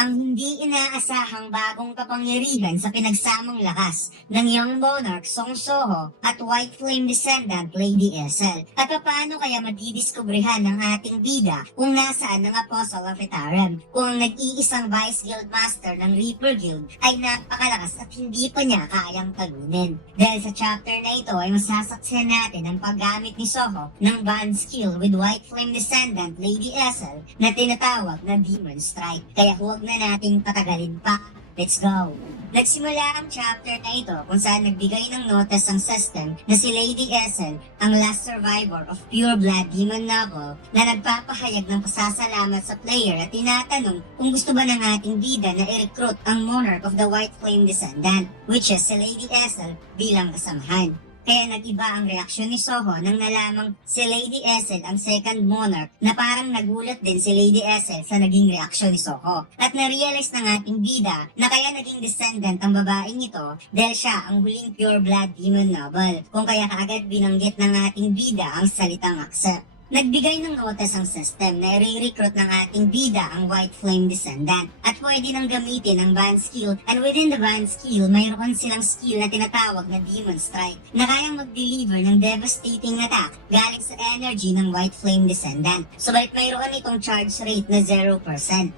ang hindi inaasahang bagong kapangyarihan sa pinagsamang lakas ng Young Monarch Song Soho at White Flame Descendant Lady Essel. At paano kaya madidiskubrehan ng ating bida kung nasaan ng Apostle of Itaran, kung ang nag-iisang Vice Guild Master ng Reaper Guild ay napakalakas at hindi pa niya kayang talunin. Dahil sa chapter na ito ay masasaksihan natin ang paggamit ni Soho ng band skill with White Flame Descendant Lady Essel na tinatawag na Demon Strike. Kaya huwag na nating patagalin pa. Let's go! Nagsimula ang chapter na ito kung saan nagbigay ng notas ang system na si Lady Essel, ang last survivor of Pure Blood Demon Novel, na nagpapahayag ng pasasalamat sa player at tinatanong kung gusto ba ng ating bida na i-recruit ang Monarch of the White Flame Descendant, which is si Lady Essel bilang kasamahan. Kaya nag-iba ang reaksyon ni Soho nang nalamang si Lady Essel ang second monarch na parang nagulat din si Lady Essel sa naging reaksyon ni Soho. At na-realize ng ating bida na kaya naging descendant ang babaeng ito dahil siya ang huling pure blood demon noble, kung kaya kaagad binanggit ng ating bida ang salitang accept. Nagbigay ng notas ang system na i-recruit ng ating bida ang White Flame Descendant at pwede nang gamitin ang band skill, and within the band skill mayroon silang skill na tinatawag na Demon Strike na kayang mag-deliver ng devastating attack galing sa energy ng White Flame Descendant. Subalit mayroon itong charge rate na 0%.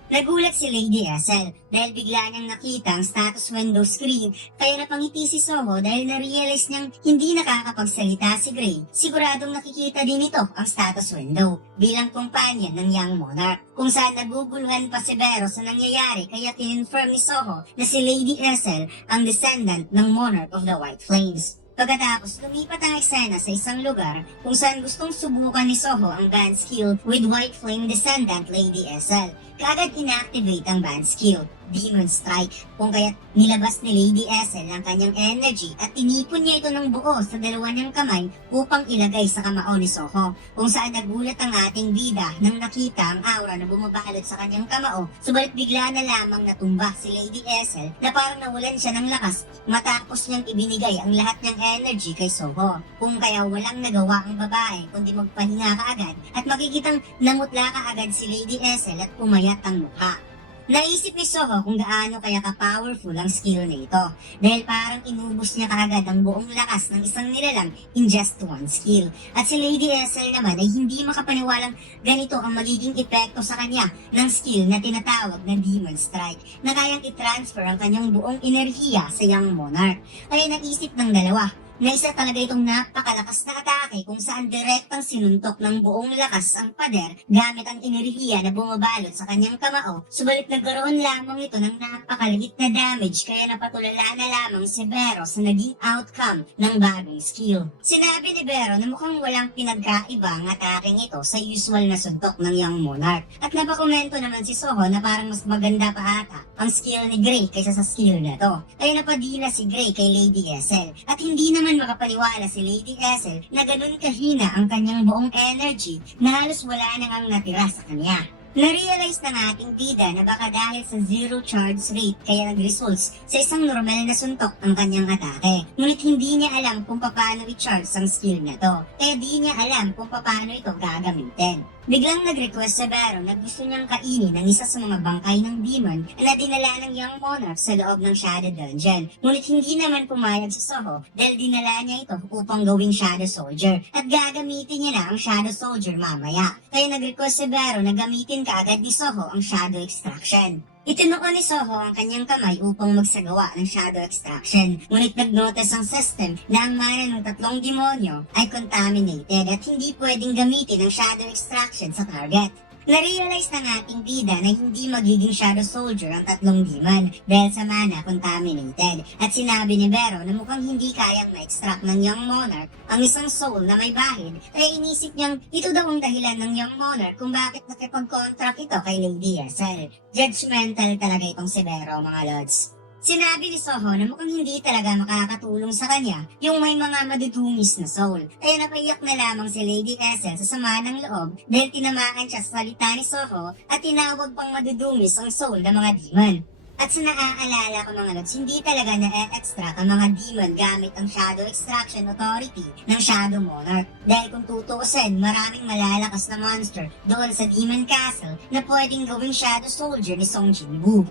Nagulat si Lady Essel dahil bigla niyang nakita ang status window screen, kaya napangiti si Soho dahil na-realize niyang hindi nakakapagsalita si Gray. Siguradong nakikita din ito ang status window bilang kumpanya ng Young Monarch, kung saan naguguluhan pa si Vero sa nangyayari, kaya kinonfirm ni Soho na si Lady Essel ang descendant ng Monarch of the White Flames. Pagkatapos, lumipat ang eksena sa isang lugar kung saan gustong subukan ni Soho ang band skill with White Flame Descendant Lady Essel. Kaagad inactivate ang band skill, Demon Strike, kung kaya't nilabas ni Lady Essel ang kanyang energy at tinipon niya ito ng buo sa dalawa niyang kamay upang ilagay sa kamao ni Soho, kung saan nagulat ang ating bida nang nakita ang aura na bumabalot sa kanyang kamao, subalit bigla na lamang natumba si Lady Essel na parang nawalan siya ng lakas matapos niyang ibinigay ang lahat ng energy kay Soho, kung kaya walang nagawa ang babae kundi magpahinga kaagad at makikitang namutla kaagad si Lady Essel at pumayat ang mukha. Naisip ni Soho kung gaano kaya ka-powerful ang skill na ito dahil parang inubos niya kaagad ang buong lakas ng isang nilalang in just one skill. At si Lady Essel naman ay hindi makapaniwalang ganito ang magiging epekto sa kanya ng skill na tinatawag na Demon Strike na kayang i-transfer ang kanyang buong enerhiya sa Young Monarch. Kaya naisip ng dalawa na isa talaga itong napakalakas na atake kung saan direktang sinuntok ng buong lakas ang pader gamit ang enerhiya na bumabalot sa kanyang kamao, subalit nagkaroon lamang ito ng napakaliit na damage, kaya napatulala na lamang si Vero sa naging outcome ng bagong skill. Sinabi ni Vero na mukhang walang pinagkaiba ang ataking ito sa usual na suntok ng Young Monarch, at napakomento naman si Soho na parang mas maganda pa ata ang skill ni Gray kaysa sa skill na to, kaya napadila si Gray kay Lady Essel at hindi naman makapaniwala si Lady Essel na ganun kahina ang kanyang buong energy na halos wala nang ang natira sa kanya. Na-realize ng ating bida na baka dahil sa zero charge rate kaya nag-results sa isang normal na suntok ang kanyang atake. Ngunit hindi niya alam kung paano i-charge ang skill na to, kaya di niya alam kung paano ito gagamitin. Biglang nag-request si Vero na gusto niyang kainin ang isa sa mga bangkay ng demon na dinala ng Young Monarch sa loob ng Shadow Dungeon. Ngunit hindi naman pumayag si Soho dahil dinala niya ito upang gawing Shadow Soldier at gagamitin niya na ang Shadow Soldier mamaya. Kaya nag-request si Vero na gamitin kaagad ni Soho ang Shadow Extraction. Itinuon ni Soho ang kanyang kamay upang magsagawa ng Shadow Extraction, ngunit nag-notice ang system na ang mana ng tatlong demonyo ay contaminated at hindi pwedeng gamitin ang Shadow Extraction sa target. Na-realize ng ating bida na hindi magiging Shadow Soldier ang tatlong demon dahil sa mana contaminated, at sinabi ni Vero na mukhang hindi kayang ma-extract ng Young Monarch ang isang soul na may bahid, kaya inisip niyang ito daw ang dahilan ng Young Monarch kung bakit nakipag-contract ito kay Lady Essel. Judgmental talaga itong si Vero, mga lods. Sinabi ni Soho na mukhang hindi talaga makakatulong sa kanya yung may mga madudungis na soul. Kaya napaiyak na lamang si Lady Essel sa sama ng loob dahil tinamaan siya sa salita ni Soho at tinawag pang madudungis ang soul ng mga demon. At sa naaalala ko mga lods, hindi talaga na-extract ang mga demon gamit ang Shadow Extraction Authority ng Shadow Monarch. Dahil kung tutuusin, maraming malalakas na monster doon sa Demon Castle na pwedeng gawing Shadow Soldier ni Song Jinwoo.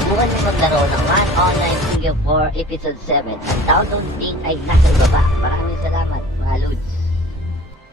Subukan mo maglaro ng One Online Single 4 Episode 7. Ang download link ay nasa baba. Maraming salamat, mga Lods.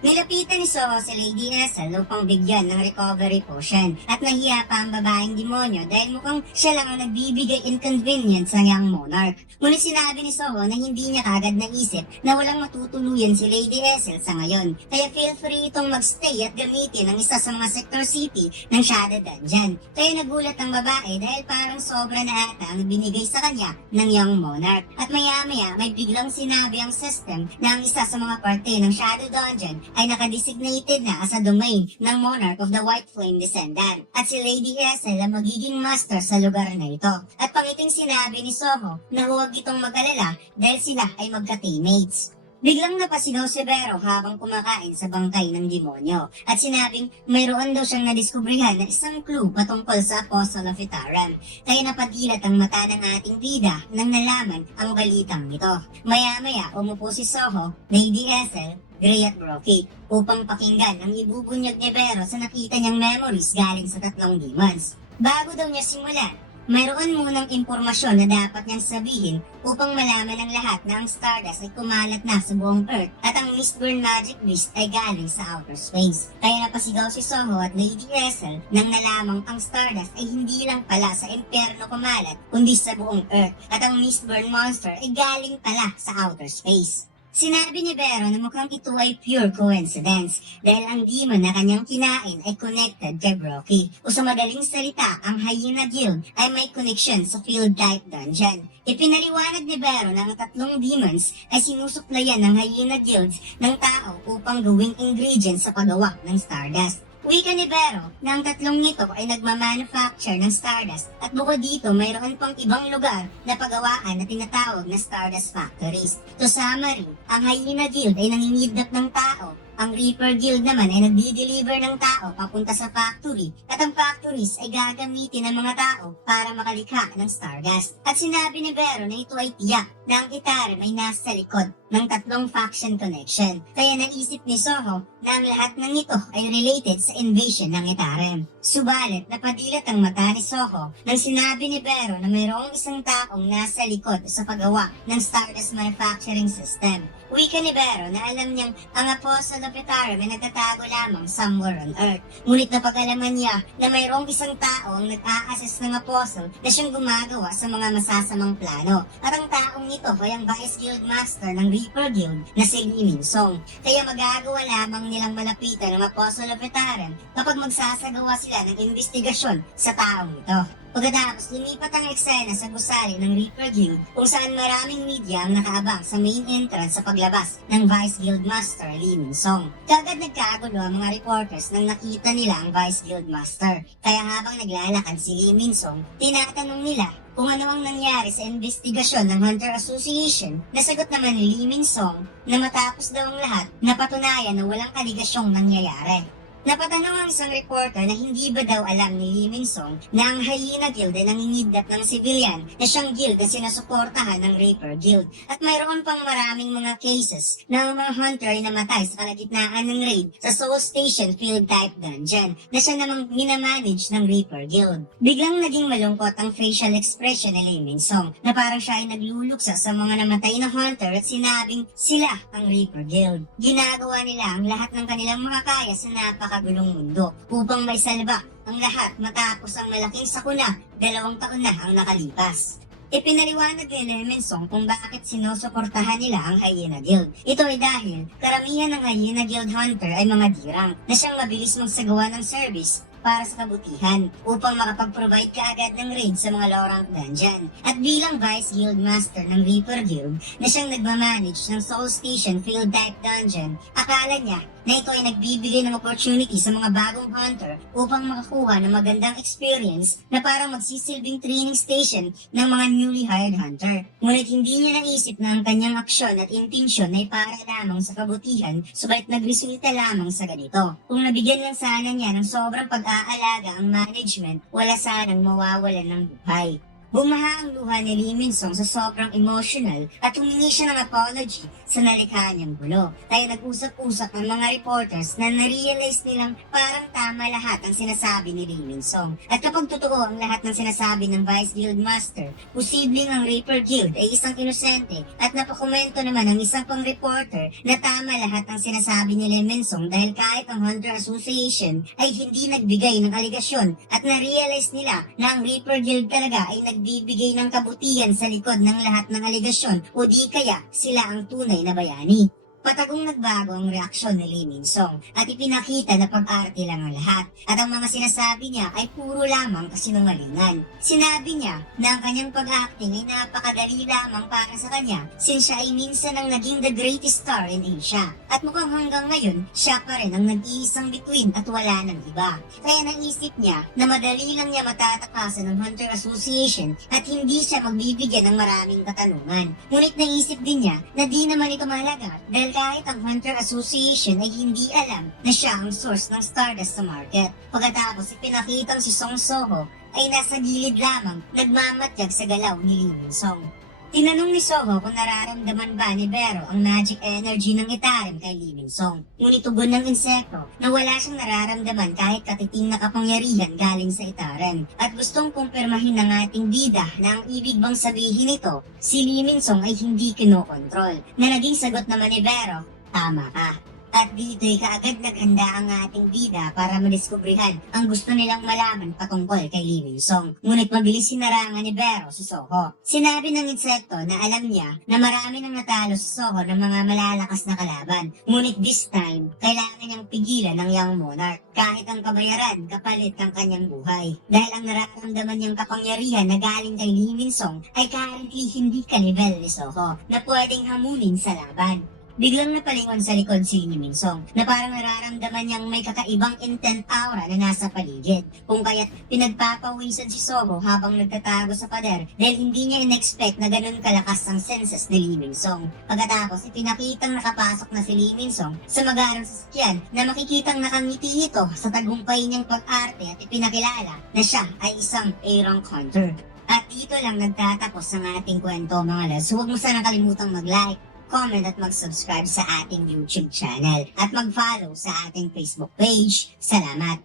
Nilapitan ni Soho si Lady Essel upang bigyan ng recovery potion at nahiya pa ang babaeng demonyo dahil mukhang siya lang ang nagbibigay inconvenience sa young monarch. Ngunit sinabi ni Soho na hindi niya kagad naisip na walang matutuluyan si Lady Essel sa ngayon. Kaya feel free itong magstay at gamitin ang isa sa mga sector city ng Shadow Dungeon. Kaya nagulat ang babae dahil parang sobra na ata ang binigay sa kanya ng young monarch. At maya-maya may biglang sinabi ang system na ang isa sa mga parte ng Shadow Dungeon ay nakadesignated na as a domain ng Monarch of the White Flame Descendant at si Lady Essel ang magiging master sa lugar na ito. At pangiting sinabi ni Soho na huwag itong mag-alala dahil sila ay magka-teammates. Biglang napasigaw si Vero habang kumakain sa bangkay ng demonyo at sinabing mayroon daw siyang nadiskubrihan na isang clue patungkol sa Apostle of Itaran. Kaya napadilat ang mata ng ating bida nang nalaman ang balitang ito. Maya-maya umupo si Soho, Lady Essel, Gray at Brooke upang pakinggan ang ibubunyag ni Vero sa nakita niyang memories galing sa tatlong demons. Bago daw niya simulan, mayroon munang impormasyon na dapat niyang sabihin upang malaman ng lahat na ang Stardust ay kumalat na sa buong Earth at ang Mistborn Magic Beast ay galing sa outer space. Kaya napasigaw si Soho at Lady Essel nang nalamang ang Stardust ay hindi lang pala sa impyerno kumalat kundi sa buong Earth at ang Mistborn Monster ay galing pala sa outer space. Sinabi ni Vero na mukhang ito ay pure coincidence dahil ang demon na kanyang kinain ay connected kay Brooke. O sa madaling salita, ang Hyena Guild ay may connection sa Field Type Dungeon. Ipinaliwanag ni Vero na ang tatlong demons ay sinusuklayan ng Hyena Guilds ng tao upang gawing ingredients sa paggawa ng Stardust. Wika ni Vero na ang tatlong nito ay nagmamanufacture ng Stardust at bukod dito mayroon pang ibang lugar na paggawaan na tinatawag na Stardust Factories. To summary, ang Hyena Guild ay nangingidnap ng tao, ang Reaper Guild naman ay nagdi-deliver ng tao papunta sa factory at ang factories ay gagamitin ng mga tao para makalikha ng Stardust. At sinabi ni Vero na ito ay tiyak na ang Itaran ay nasa likod ng tatlong faction connection. Kaya naisip ni Soho na ang lahat ng ito ay related sa invasion ng Itaran. Subalit, napadilat ang mata ni Soho nang sinabi ni Vero na mayroong isang taong nasa likod sa paggawa ng Stardust Manufacturing System. Wika ni Vero na alam niyang ang Apostle of Itaran ay nagtatago lamang somewhere on Earth. Ngunit napag-alaman niya na mayroong isang tao ang nag-a-assist ng Apostle na siyang gumagawa sa mga masasamang plano. At ang taong ito ay ang Vice Guild Master ng Reaper Guild na si Lee Min-song. Kaya magagawa lamang nilang malapitan ng Apostle of Itaran kapag magsasagawa sila ng investigasyon sa taong ito. Pagkatapos, lumipat ang eksena sa gusali ng Reaper Guild kung saan maraming media ang nakaabang sa main entrance sa paglabas ng Vice Guild Master Lee Min-song. Kagad nagkagulo ang mga reporters nang nakita nila ang Vice Guild Master. Kaya habang naglalakad si Lee Min-song, tinatanong nila kung ano ang nangyari sa investigasyon ng Hunter Association. Nasagot naman ni Lee Min-song na matapos daw ang lahat, napatunayan na walang aligasyong nangyayari. Napatanong ang isang reporter na hindi ba daw alam ni Lee Min-song na ang Hyena Guild ay nangingidnap ng civilian na siyang guild na sinusuportahan ng Reaper Guild. At mayroon pang maraming mga cases na ang mga hunter ay namatay sa kalagitnaan ng raid sa Soul Station Field Type Dungeon na siya namang minamanage ng Reaper Guild. Biglang naging malungkot ang facial expression ni Lee Min-song na parang siya ay nagluluksa sa mga namatay na hunter at sinabing sila ang Reaper Guild. Ginagawa nila ang lahat ng kanilang makakaya sa napakagulong mundo upang may salba ang lahat matapos ang malaking sakuna 2 taon na ang nakalipas. Ipinaliwanag ni Lee Min-song kung bakit sinusuportahan nila ang Hyena Guild. Ito ay dahil karamihan ng Hyena Guild Hunter ay mga dirang na siyang mabilis magsagawa ng service para sa kabutihan upang makapag-provide kaagad ng raid sa mga low-rank dungeon. At bilang Vice Guild Master ng Reaper Guild na siyang nagmamanage ng Soul Station Field Type Dungeon, akala niya na ito ay nagbibigay ng opportunity sa mga bagong hunter upang makakuha ng magandang experience na parang magsisilbing training station ng mga newly hired hunter. Ngunit hindi niya naisip na ang kanyang aksyon at intensyon ay para lamang sa kabutihan, subalit nagresulta lamang sa ganito. Kung nabigyan lang sana niya ng sobrang pag-aalaga ang management, wala sanang mawawalan ng buhay. Bumaha ang luha ni Lee Min-sung sa sobrang emotional at humingi siya ng apology sa nalikha niyang gulo. Kaya nag-usap-usap ang mga reporters na narealize nilang parang tama lahat ang sinasabi ni Lee Min-sung. At kapag totoo ang lahat ng sinasabi ng Vice Guild Master, posibleng ang Reaper Guild ay isang inosente at napakomento naman ang isang pang reporter na tama lahat ng sinasabi ni Lee Min-sung dahil kahit ang Hunter Association ay hindi nagbigay ng aligasyon at na-realize nila na ang Reaper Guild talaga ay nagbibigay ng kabutihan sa likod ng lahat ng aligasyon o di kaya sila ang tunay na bayani. Patagong nagbago ang reaksyon ni Lee Min-sung at ipinakita na pag-arte lang ang lahat at ang mga sinasabi niya ay puro lamang kasinungalingan. Sinabi niya na ang kanyang pag-acting ay napakadali lamang para sa kanya since siya ay minsan ang naging the greatest star in Asia at mukhang hanggang ngayon siya pa rin ang nag-iisang bituin at wala ng iba. Kaya naisip niya na madali lang niya matatakasan ng Hunter Association at hindi siya magbibigyan ng maraming katanungan. Ngunit naisip din niya na di naman ito mahalaga dahil kahit ang Hunter Association ay hindi alam na siya ang source ng Stardust sa market. Pagkatapos ipinakitang si Song Soho ay nasa gilid lamang nagmamatyag sa galaw ni Lee Min-sung. Tinanong ni Soho kung nararamdaman ba ni Vero ang magic energy ng Itarim kay Lee Min-sung. Ngunit tugon ng insekto na wala siyang nararamdaman kahit katiting na kapangyarihan galing sa Itarim. At gustong kumpirmahin ng ating bida na ang ibig bang sabihin nito, si Lee Min-sung ay hindi kinokontrol. Na naging sagot naman ni Vero, tama ka. At dito'y kaagad naghanda ang ating bida para madiskubrihan ang gusto nilang malaman patungkol kay Lee Min-sung. Ngunit mabilis sinarangan ni Vero si Soho. Sinabi ng insekto na alam niya na marami nang natalo si Soho ng mga malalakas na kalaban. Ngunit this time, kailangan niyang pigilan ng Young Monarch kahit ang kabayaran kapalit ng kanyang buhay. Dahil ang nararamdaman niyang kapangyarihan na galing kay Lee Min-sung ay currently hindi ka-level ni Soho na pwedeng hamunin sa laban. Biglang napalingon sa likod si Lee Min-sung na parang nararamdaman niyang may kakaibang intent aura na nasa paligid. Kung kaya't pinagpapawisan si Soho habang nagtatago sa pader dahil hindi niya in-expect na ganun kalakas ang senses ni Lee Min-sung. Pagkatapos ipinakitang nakapasok na si Lee Min-sung sa magarang sasakyan na makikitang nakangiti ito sa tagumpay niyang pag-arte at ipinakilala na siya ay isang A-rank hunter. At dito lang nagtatapos ang ating kwento mga lads. Huwag mo sana kalimutang mag-like, comment at mag-subscribe sa ating YouTube channel at mag-follow sa ating Facebook page. Salamat!